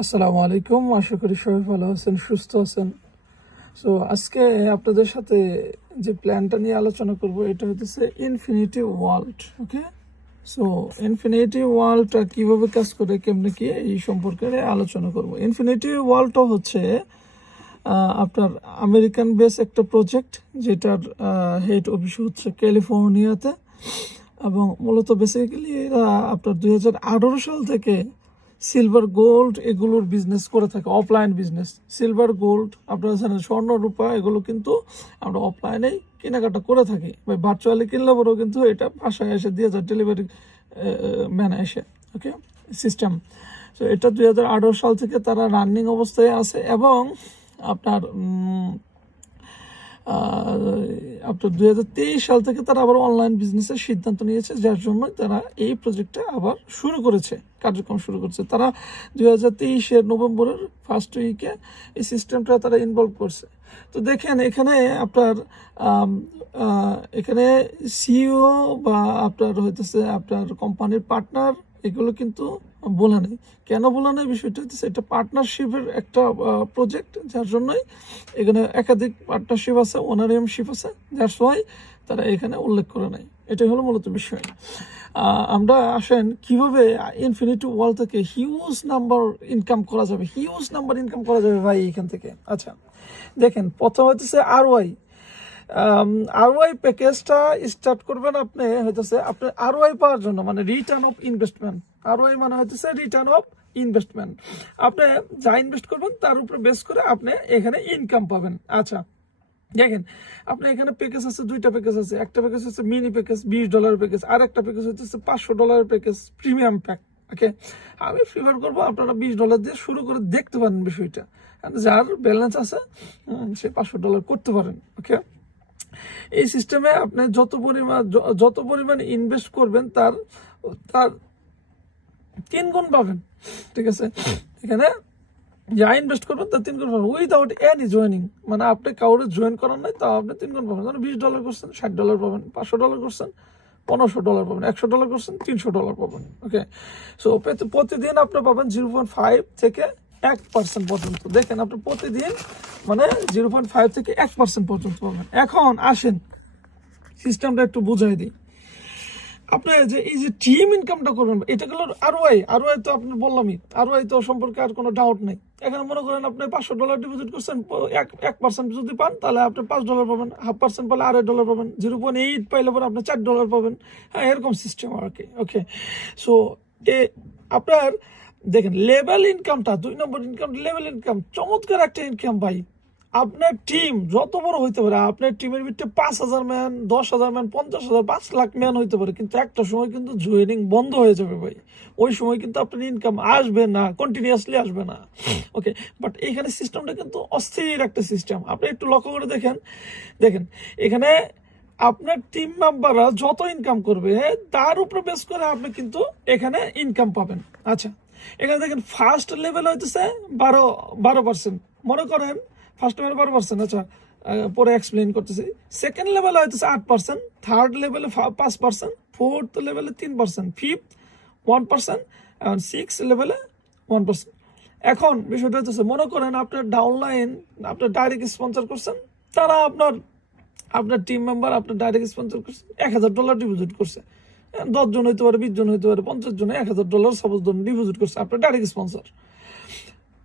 আসসালামু আলাইকুম, আশা করি সবাই ভালো আছেন, সুস্থ আছেন। সো আজকে আপনাদের সাথে যে প্ল্যানটা নিয়ে আলোচনা করব এটা হচ্ছে ইনফিনিটি ওয়ার্ল্ড। ওকে, সো ইনফিনিটি ওয়ার্ল্ডটা কীভাবে কাজ করে, কেমনে কি, এই সম্পর্কে আলোচনা করব। ইনফিনিটি ওয়ার্ল্ডটা হচ্ছে আপনার আমেরিকান বেস একটা প্রজেক্ট, যেটার হেড অফিস হচ্ছে ক্যালিফোর্নিয়াতে, এবং মূলত বেসিক্যালি এরা আপনার 2018 সাল থেকে সিলভার গোল্ড এগুলোর বিজনেস করে থাকে, অফলাইন বিজনেস। সিলভার গোল্ড আপনারা জানেন, স্বর্ণ রূপা এগুলো কিন্তু আমরা অফলাইনেই কেনাকাটা করে থাকি, বা ভার্চুয়ালি কিনলে পরেও কিন্তু এটা বাসায় এসে দিয়ে যায়, ডেলিভারি ম্যানে এসে। ওকে, সিস্টেম। সো এটা 2018 সাল থেকে তারা রানিং অবস্থায় আছে, এবং আপনার 2023 সাল থেকে তারা আবার অনলাইন বিজনেসের সিদ্ধান্ত নিয়েছে, যার জন্য তারা এই প্রজেক্টটা আবার শুরু করেছে, কার্যক্রম শুরু করেছে। তারা 2023 নভেম্বরের ফার্স্ট উইকে এই সিস্টেমটা তারা ইনভলভ করছে। তো দেখেন এখানে আপনার এখানে সিইও বা আপনার হইতেছে আপনার কোম্পানির পার্টনার, এগুলো কিন্তু বলে নেই। কেন বলে নেই বিষয়টা হচ্ছে, এটা পার্টনারশিপের একটা প্রজেক্ট, যার জন্যই এখানে একাধিক পার্টনারশিপ আছে, ওনারশিপ আছে, যার সময় তারা এখানে উল্লেখ করে নেয়। এটাই হলো মূলত বিষয়। আমরা আসেন কিভাবে ইনফিনিটি ওয়ার্ল্ড থেকে হিউজ নাম্বার ইনকাম করা যাবে, ভাই এখান থেকে। আচ্ছা দেখেন, প্রথম হইতেছে আরওয়াই প্যাকেজটা স্টার্ট করবেন আপনি হইতেছে আপনার আরওয়াই পাওয়ার জন্য, মানে রিটার্ন অফ ইনভেস্টমেন্ট। আরওয়াই মানে হইতেছে রিটার্ন অফ ইনভেস্টমেন্ট। আপনি যা ইনভেস্ট করবেন তার উপরে বেস করে আপনি এখানে ইনকাম পাবেন। আচ্ছা দেখেন, আপনি এখানে প্যাকেজ আছে, দুইটা প্যাকেজ আছে। একটা প্যাকেজ হচ্ছে মিনি প্যাকেজ, $20 প্যাকেজ, আর একটা প্যাকেজ হচ্ছে $500 প্যাকেজ, প্রিমিয়াম প্যাক। ওকে, আমি প্রিফার করবো আপনারা $20 দিয়ে শুরু করে দেখতে পারেন বিষয়টা। যার ব্যালেন্স আছে সে $500 করতে পারেন। ওকে, এই সিস্টেমে আপনি যত পরিমাণ ইনভেস্ট করবেন তার 3 গুণ পাবেন। ঠিক আছে, এখানে যা ইনভেস্ট করবেন তার 3 গুণ পাবেন, উইদাউট এনি জয়েনিং। মানে আপনি কাউরে জয়েন করার নাই, তাও আপনি 3 গুণ পাবেন। মানে $20 করছেন, $60 পাবেন, $500 করছেন, $1500 পাবেন, $100 করছেন, $300 পাবেন। ওকে, সো প্রতিদিন আপনি পাবেন 0.5 থেকে 1% পর্যন্ত। দেখেন আপনি প্রতিদিন মানে 0.5 থেকে 1% পর্যন্ত পাবেন। এখন আসেন সিস্টেমটা একটু বুঝাই দিই। আপনি যে এই যে টিম ইনকামটা করবেন, এটা গেল আরওয়াই তো আপনি বললামই, আরওয়াই তো সম্পর্কে আর কোনো ডাউট নেই। এখানে মনে করেন আপনি $500 ডিপোজিট করছেন, 1% যদি পান তাহলে আপনি $5 পাবেন, 0.5% পালে $2.5 পাবেন, 0.8 পাইলে পরে আপনি $4 পাবেন। হ্যাঁ, এরকম সিস্টেম আর কি। ওকে, সো আপনার দেখেন লেভেল ইনকামটা, 2 নম্বর ইনকাম লেভেল ইনকাম, চমৎকার একটা ইনকাম ভাই। আপনার টিম যত বড় হইতে পারে, আপনার টিমের ভিতরে 5,000 ম্যান, 10,000 ম্যান, 50,000, 5 লাখ ম্যান হইতে পারে, কিন্তু একটা সময় কিন্তু জয়েনিং বন্ধ হয়ে যাবে ভাই। ওই সময় কিন্তু আপনার ইনকাম আসবে না, কন্টিনিউয়াসলি আসবে না। ওকে, বাট এখানে সিস্টেমটা কিন্তু অস্থির একটা সিস্টেম। আপনি একটু লক্ষ্য করে দেখেন এখানে আপনার টিম মেম্বাররা যত ইনকাম করবে তার উপরে বেস করে আপনি কিন্তু এখানে ইনকাম পাবেন। আচ্ছা, এখানে দেখেন ফার্স্ট লেভেল হইতেছে 12%। মনে করেন ফার্স্ট লেভেল 12%। আচ্ছা, পরে এক্সপ্লেন করতেছি। সেকেন্ড লেভেলে হইতেছে 8%, থার্ড লেভেলে 5%, ফোর্থ লেভেলে 3%, ফিফথ 1%, এবং সিক্স লেভেলে 1%। এখন বিষয়টা হচ্ছে, মনে করেন আপনার ডাউনলাইন আপনার ডাইরেক্ট স্পন্সর করছেন, তারা আপনার টিম মেম্বার আপনার ডাইরেক্ট স্পন্সর করছে, $1,000 ডিপোজিট করছে। 10 জন হইতে পারে, 20 জন হইতে পারে, 50 জন, $1,000 সাপোজ ধরুন ডিপোজিট করছে আপনার ডাইরেক্ট স্পন্সর।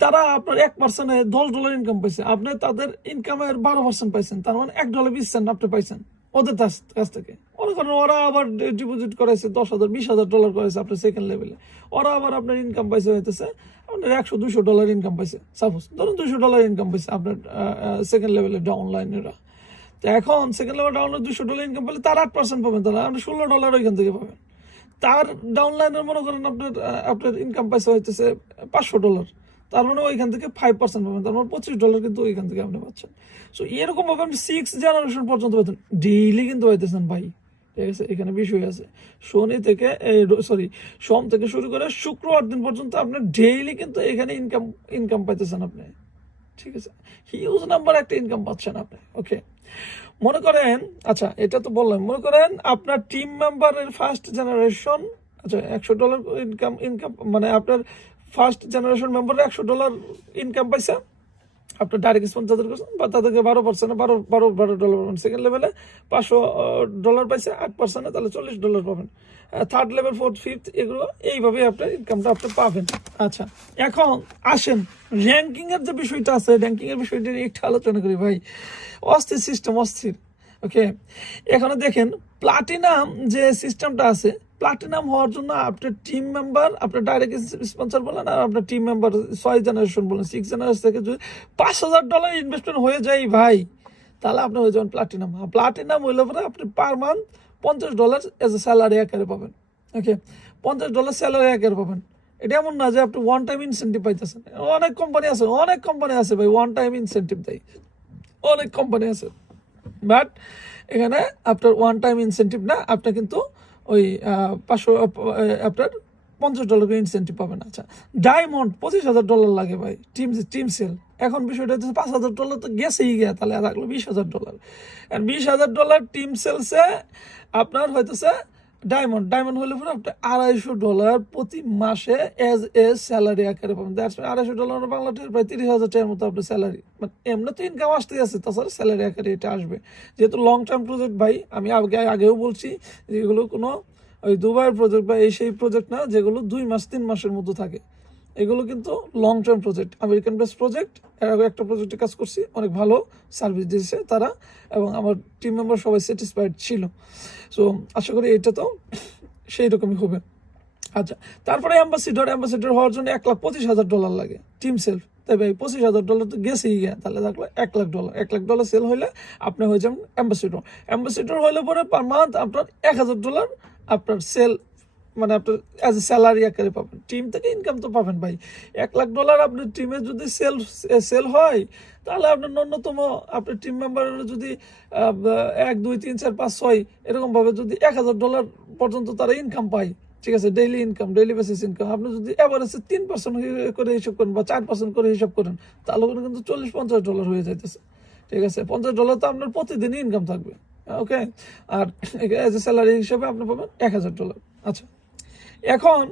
তারা আপনার 1%-এ $10 ইনকাম পাইছে, আপনি তাদের ইনকামের 12% পাইছেন, তার মানে $1.20 আপনি পাইছেন ওদের কাছ থেকে। মনে করেন ওরা আবার ডিপোজিট করাইছে $10,000, $20,000 করেছে আপনার সেকেন্ড লেভেলে, ওরা আবার আপনার ইনকাম পাইছে হইতেছে আপনার $100-200 ইনকাম পাইছে। সাপোজ ধরুন $200 ইনকাম পাইছে আপনার সেকেন্ড লেভেলে ডাউনলাইনেরা। তো এখন সেকেন্ড লেভেল ডাউনলাইন $200 ইনকাম পেলে তার 8% পাবেন, তারা আপনি $16 ওইখান থেকে পাবেন। তার ডাউনলাইনের মনে করেন আপনার ইনকাম পাইছে হইতেছে $500, তার মানে ওইখান থেকে 5% পাবেন, তার মানে $25 কিন্তু ওইখান থেকে আপনি পাচ্ছেন। সো এরকম ভাবে আপনি 6 জেনারেশন পর্যন্ত পাচ্ছেন, ডেইলি কিন্তু পাইতেছেন ভাই। ঠিক আছে, এখানে বিষয় আছে, সোম থেকে শুরু করে শুক্রবার দিন পর্যন্ত আপনার ডেইলি কিন্তু এখানে ইনকাম পাইতেছেন আপনি। ঠিক আছে, হিউজ নাম্বার একটা ইনকাম পাচ্ছেন আপনি। ওকে, মনে করেন, আচ্ছা এটা তো বললাম, মনে করেন আপনার টিম মেম্বারের ফার্স্ট জেনারেশন, আচ্ছা $100 ইনকাম মানে আপনার ফার্স্ট জেনারেশন মেম্বার $100 ইনকাম পাইছে আপনার ডাইরেক্ট স্পন্সর করছেন, বা তাদেরকে 12% $12 পাবেন। সেকেন্ড লেভেলে $500 পাইছে 8%, তাহলে $40 পাবেন। থার্ড লেভেল, ফোর্থ, ফিফথ, এগুলো এইভাবে আপনার ইনকামটা আপনি পাবেন। আচ্ছা, এখন আসেন র্যাঙ্কিং এর যে বিষয়টা আছে, র্যাঙ্কিং এর বিষয়টা নিয়ে একটু আলোচনা করি ভাই। অস্থির সিস্টেম, অস্থির। ওকে, এখানে দেখেন প্লাটিনাম যে সিস্টেমটা আছে, প্লাটিনাম হওয়ার জন্য আপনার টিম মেম্বার, আপনার ডাইরেক্ট স্পন্সর বলেন আর আপনার টিম মেম্বার 6 জেনারেশন বলেন, 6 জেনারেশন থেকে যদি $5,000 ইনভেস্টমেন্ট হয়ে যায় ভাই, তাহলে আপনি হয়ে যাবেন প্লাটিনাম। প্লাটিনাম হইলে পরে আপনি per month $50 as a salary আকারে পাবেন। ওকে, $50 স্যালারি আকারে পাবেন। এটা এমন না যে আপনি ওয়ান টাইম ইনসেন্টিভ পাইতেছেন। অনেক কোম্পানি আছে ভাই ওয়ান টাইম ইনসেন্টিভ দেয়, অনেক কোম্পানি আছে। বাট এখানে আপনার ওয়ান টাইম ইনসেন্টিভ না, আপনার কিন্তু ওই 500 আপনার $50 করে ইনসেন্টিভ পাবেন। আচ্ছা, ডায়মন্ড $25,000 লাগে ভাই টিম সেল। এখন বিষয়টা হচ্ছে $5,000 তো গেছেই গিয়া, তাহলে আর লাগলো $20,000। আর $20,000 টিম সেলসে আপনার হইতেছে ডায়মন্ড হলে পরে আপনি $250 প্রতি মাসে এজ এ স্যালারি আকারে পাবেন। দ্যাটস $250 বাংলা প্রায় 30,000 টাকার মতো আপনার স্যালারি, মানে এমনি তো ইনকাম আসতে আছে, তাছাড়া স্যালারি আকারে এটা আসবে। যেহেতু লং টার্ম প্রজেক্ট ভাই, আমি আগেও বলছি যে এগুলো কোনো ওই দুবাইয়ের প্রজেক্ট বা সেই প্রজেক্ট না যেগুলো 2 মাস 3 মাসের মতো থাকে। এগুলো কিন্তু long term project, American based project. এর আগে একটা প্রজেক্টে কাজ করছি, অনেক ভালো সার্ভিস দিয়েছে তারা, এবং আমার টিম মেম্বার সবাই স্যাটিসফাইড ছিল। সো আশা করি এটা তো সেই রকমই হবে। আচ্ছা, তারপরে অ্যাম্বাসিডর হওয়ার জন্য $1,25,000 লাগে টিম সেলফ। তাই ভাই $25,000 তো গেছেই গিয়া, তাহলে থাকলো $1,00,000। $1,00,000 সেল হইলে আপনি হয়ে যাবেন অ্যাম্বাসিডর হইলে পরে পার মান্থ আপনার $1,000 আপনার সেল, মানে আপনার অ্যাজ এ স্যালারি আকারে পাবেন। টিম থেকে ইনকাম তো পাবেন ভাই। $1,00,000 আপনার টিমে যদি সেল হয়, তাহলে আপনার ন্যূনতম আপনার টিম মেম্বারের যদি 1 2 3 4 5 6 এরকমভাবে যদি $1,000 পর্যন্ত তারা ইনকাম পায়, ঠিক আছে, ডেইলি বেসিস ইনকাম, আপনি যদি এভারেজে 3% করে হিসাব করেন বা 4% করে হিসাব করেন, তাহলে কিন্তু $40-50 হয়ে যাইতেছে। ঠিক আছে, $50 তো আপনার প্রতিদিনই ইনকাম থাকবে। ওকে, আর এজ এ স্যালারি হিসাবে আপনি পাবেন $1,000। আচ্ছা, এখন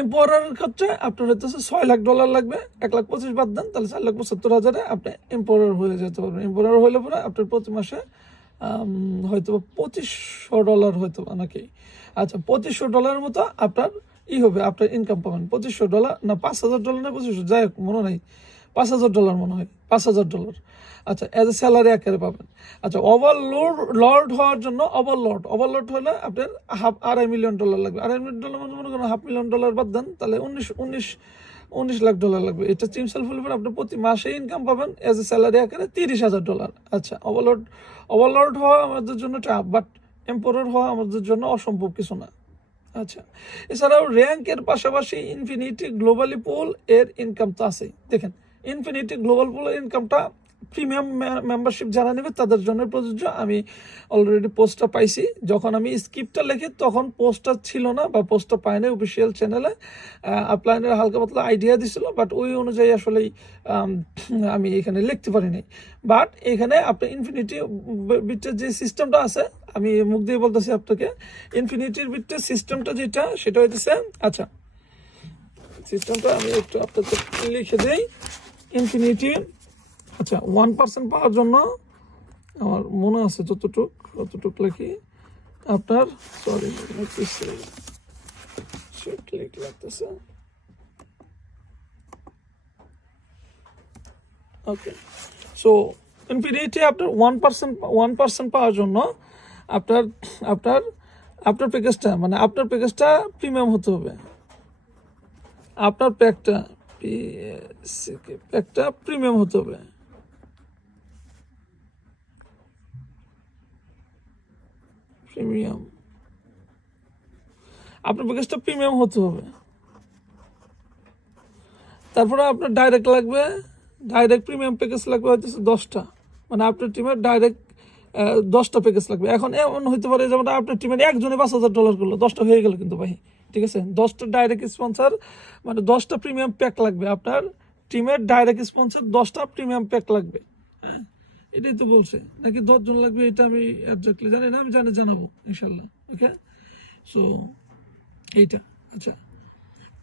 এম্পাওয়ারের ক্ষেত্রে আপনার হইতেছে $6,00,000 লাগবে। 1,25,000 বাদ দেন, তাহলে $4,75,000 আপনি এম্পাওয়ার হয়ে যেতে পারবেন। এম্পাওয়ার হইলে পরে আপনার প্রতি মাসে হয়তো $2,500 হয়তো নাকি। আচ্ছা, $2,500 মতো আপনার হবে, আপনার ইনকাম পাবেন। $2,500 না $5,000 না 2,500, যাই হোক মনে নাই, $5,000 মনে হয়, $5,000। আচ্ছা, এজ এ স্যালারি আকারে পাবেন। আচ্ছা, ওভারলোড হওয়ার জন্য ওভারলোড হলে আপনার $2.5 মিলিয়ন লাগবে। $2.5 মিলিয়ন মানে মনে করেন $500,000 বাদ দেন, তাহলে $19 লাখ লাগবে। এটা টিম সেলফ হলে আপনি প্রতি মাসে ইনকাম পাবেন এজ এ স্যালারি আকারে $30,000। আচ্ছা, ওভারলোড হওয়া আমাদের জন্য টাফ, বাট এম্পাওয়ার হওয়া আমাদের জন্য অসম্ভব কিছু না। আচ্ছা, এছাড়াও র্যাঙ্কের পাশাপাশি ইনফিনিটি গ্লোবালি পুল এর ইনকাম তো আছেই। দেখেন, ইনফিনিটি গ্লোবাল পুলের ইনকামটা প্রিমিয়াম মেম্বারশিপ যারা নেবে তাদের জন্য প্রযোজ্য। আমি অলরেডি পোস্টটা পাইছি, যখন আমি স্ক্রিপ্টটা লিখি তখন পোস্টটা ছিল না, বা পোস্টটা পাইনি অফিসিয়াল চ্যানেলে। আপলাইনের হালকা পাতলা আইডিয়া দিছিল, বাট ওই অনুযায়ী আসলেই আমি এখানে লিখতে পারিনি। বাট এখানে আপনার ইনফিনিটি বিটের যে সিস্টেমটা আছে, আমি মুখ দিয়ে বলতেছি আপনাকে, ইনফিনিটির বিটের সিস্টেমটা যেটা, সেটা হইতেছে, আচ্ছা সিস্টেমটা আমি একটু আপনাকে লিখে দিই। ইনফিনিটি, আচ্ছা, 1% পাওয়ার জন্য আমার মনে আছে যতটুক লিখি আপনার, সরি লাগতেছে। ওকে, সো ইনফিনিটি আপনার 1% পাওয়ার জন্য আপনার প্যাকেজটা প্রিমিয়াম হতে হবে। আপনার প্যাকটা প্রিমিয়াম হতে হবে। আপনার প্যাকেজটা প্রিমিয়াম হতে হবে। তারপরে আপনার ডাইরেক্ট প্রিমিয়াম প্যাকেজ লাগবে হয়তো 10টা, মানে আপনার টিমের ডাইরেক্ট 10টা প্যাকেজ লাগবে। এখন এমন হইতে পারে যেমন আপনার টিমের একজনে $5,000 করলো, 10টা হয়ে গেল কিন্তু ভাই, ঠিক আছে। 10টা ডাইরেক্ট স্পন্সর, মানে 10টা প্রিমিয়াম প্যাক লাগবে। আপনার টিমের ডাইরেক্ট স্পন্সর 10টা প্রিমিয়াম প্যাক লাগবে। হ্যাঁ, এটাই তো বলছে, নাকি 10 জন লাগবে, এটা আমি এক্স্যাক্টলি জানি না, আমি জানাবো ইনশাল্লাহ। ওকে, সো এইটা। আচ্ছা,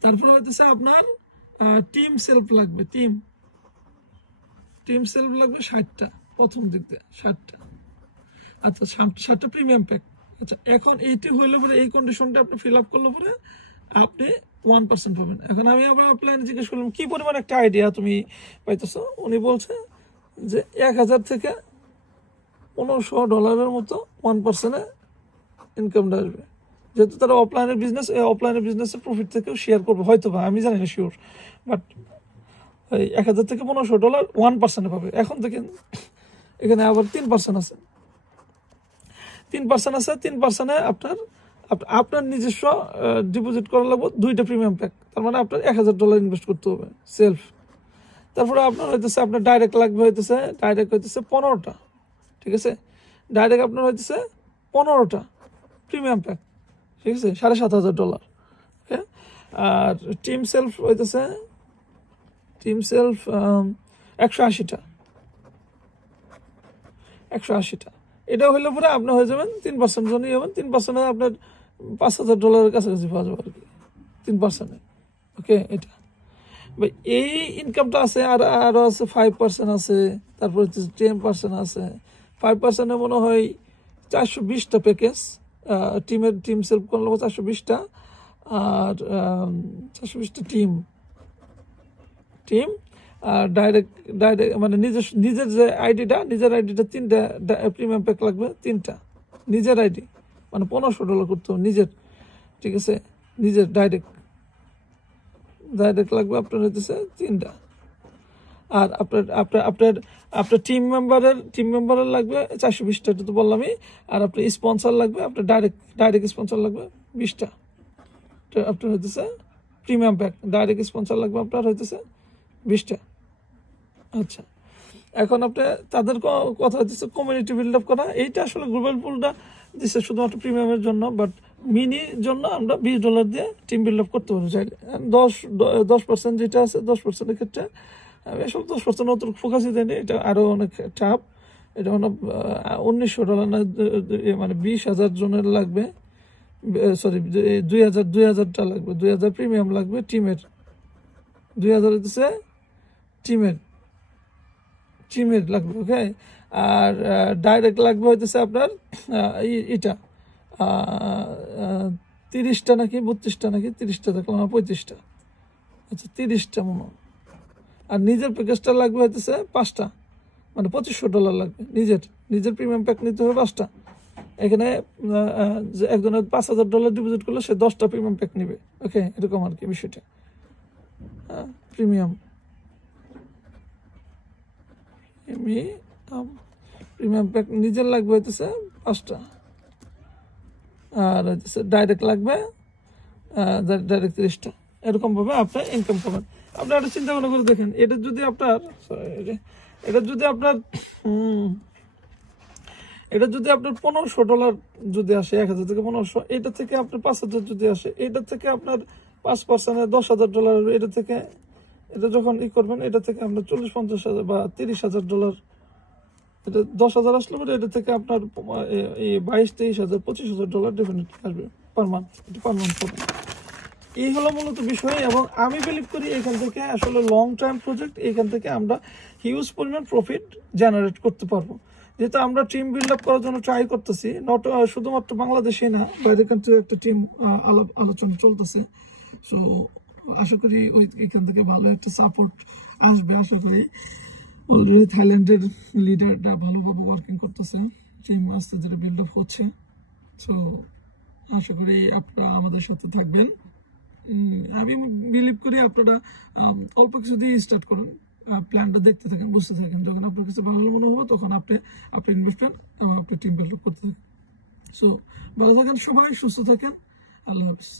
তারপরে হইতেছে আপনার টিম সেলফ লাগবে, টিম সেলফ লাগবে 60টা, প্রথম দিক দিয়ে 60টা। আচ্ছা 60টা প্রিমিয়াম প্যাক। আচ্ছা এখন এইটি হইলে পরে এই কন্ডিশনটা আপনি ফিল আপ করলে পরে আপনি 1% পাবেন। এখন আমি আবার আপনার জিজ্ঞেস করলাম কি পরিমাণ একটা আইডিয়া তুমি পাইতেছো, উনি বলছে যে 1000 থেকে $1500 মতো 1% ইনকামটা আসবে। যেহেতু তারা অফলাইনের বিজনেসের প্রফিট থেকেও শেয়ার করবে হয়তো বা, আমি জানি না শিওর, বাট এই 1000 থেকে $1500 1% পাবে। এখন দেখেন এখানে আবার 3% আছে, 3% আপনার নিজস্ব ডিপোজিট করা লাগবে 2টা প্রিমিয়াম প্যাক, তার মানে আপনার $1000 ইনভেস্ট করতে হবে সেলফ। তারপরে আপনার হইতেছে আপনার ডাইরেক্ট লাগবে হইতেছে 15টা, ঠিক আছে, ডাইরেক্ট আপনার হইতেছে 15টা প্রিমিয়াম প্যাক, ঠিক আছে, $7500। ওকে, আর টিম সেলফ হইতেছে 180টা, এটা হইলে পরে আপনার হয়ে যাবেন 3% জনই হবেন, 3% আপনার $5000 কাছাকাছি পাওয়া যাবে আর কি 3%। ওকে, এটা এই ইনকামটা আছে। আর আরও আছে 5% আছে, তারপরে 10% আছে। 5% মনে হয় 420টা প্যাকেজ, টিম সেলফ করলে 420টা, আর 420টা টিম আর ডাইরেক্ট মানে নিজের যে আইডিটা 3টা প্রিমিয়াম প্যাক লাগবে, 3টা নিজের আইডি, মানে $1500 করতে হবে নিজের, ঠিক আছে, নিজের ডাইরেক্ট লাগবে আপনার হইতেছে 3টা। আর আপনার টিম মেম্বারের লাগবে 420টা, এটা তো বললামই। আর আপনার স্পন্সর লাগবে, আপনার ডাইরেক্ট স্পন্সর লাগবে 20টা, আপনার হইতেছে প্রিমিয়াম প্যাক। ডাইরেক্ট স্পন্সর লাগবে আপনার হইতেছে 20টা। আচ্ছা, এখন আপনি তাদের কথা হচ্ছে কমিউনিটি বিল্ড আপ করা। এইটা আসলে গ্লোবাল পুলটা দিচ্ছে শুধুমাত্র প্রিমিয়ামের জন্য, বাট মিনির জন্য আমরা $20 দিয়ে টিম বিল্ড আপ করতে পারি চাইলে। 10% যেটা আছে 10%-এর ক্ষেত্রে এসব 10% অত ফোকাসই দেয়নি, এটা আরও অনেক টাফ। এটা মানে $1900 না, মানে 20,000 জনের লাগবে, সরি 2000টা লাগবে, 2000 প্রিমিয়াম লাগবে টিমের, 2000 হচ্ছে টিমের লাগবে। ওকে, আর ডাইরেক্ট লাগবে হইতেছে আপনার এটা 30টা নাকি 32টা নাকি 30টা দেখলাম, 35টা, আচ্ছা 30টা মনে হয়। আর নিজের প্যাকেজটা লাগবে হইতেছে 5টা, মানে $2500 লাগবে। নিজের প্রিমিয়াম প্যাক নিতে হবে 5টা। এখানে একজনের $5000 ডিপোজিট করলে সে 10টা প্রিমিয়াম প্যাক নিবে। ওকে, এরকম আর কি বিষয়টা। প্রিমিয়াম প্যাক নিজের লাগবে হইতেছে 5টা, আর হইতেছে ডাইরেক্ট লাগবে 30টা। এরকমভাবে আপনি ইনকাম করবেন। আপনি একটা চিন্তা ভাবনা করে দেখেন, এটা যদি আপনার $1500 যদি আসে, 1000 থেকে 1500, এটা থেকে আপনার 5000 যদি আসে, এটা থেকে আপনার 5% $10,000, এটা থেকে এটা যখন করবেন, এটা থেকে আপনার 40-50,000 বা $30,000, এটা 10,000 আসলে পরে এটা থেকে আপনার 22-23,000 $25,000 ডেফিনেটলি আসবে পার মান্থ। এটা পার মান্থ হবে। এই হলো মূলত বিষয়, এবং আমি বিলিভ করি এখান থেকে আসলে লং টার্ম প্রজেক্ট, এখান থেকে আমরা হিউজ পরিমাণ প্রফিট জেনারেট করতে পারবো। যেহেতু আমরা টিম বিল্ড আপ করার জন্য ট্রাই করতেছি, নট শুধুমাত্র বাংলাদেশে না, বাইরের কান্ট্রির একটা টিম আলোচনা চলতেছে। সো আশা করি এখান থেকে ভালো একটা সাপোর্ট আসবে। আশা করি অলরেডি থাইল্যান্ডের লিডারটা ভালোভাবে ওয়ার্কিং করতেছে, টিম আস্তে ধীরে বিল্ড আপ হচ্ছে। সো আশা করি আপনারা আমাদের সাথে থাকবেন। আমি বিলিভ করি আপনারা অল্প কিছু দিয়ে স্টার্ট করেন, প্ল্যানটা দেখতে থাকেন, বুঝতে থাকেন। যখন আপনার কাছে ভালো মনে হবে তখন আপনি ইনভেস্টমেন্ট এবং আপনি টিম বিল্ড আপ করতে থাকেন। সো ভালো থাকেন সবাই, সুস্থ থাকেন, আল্লাহ হাফিজ।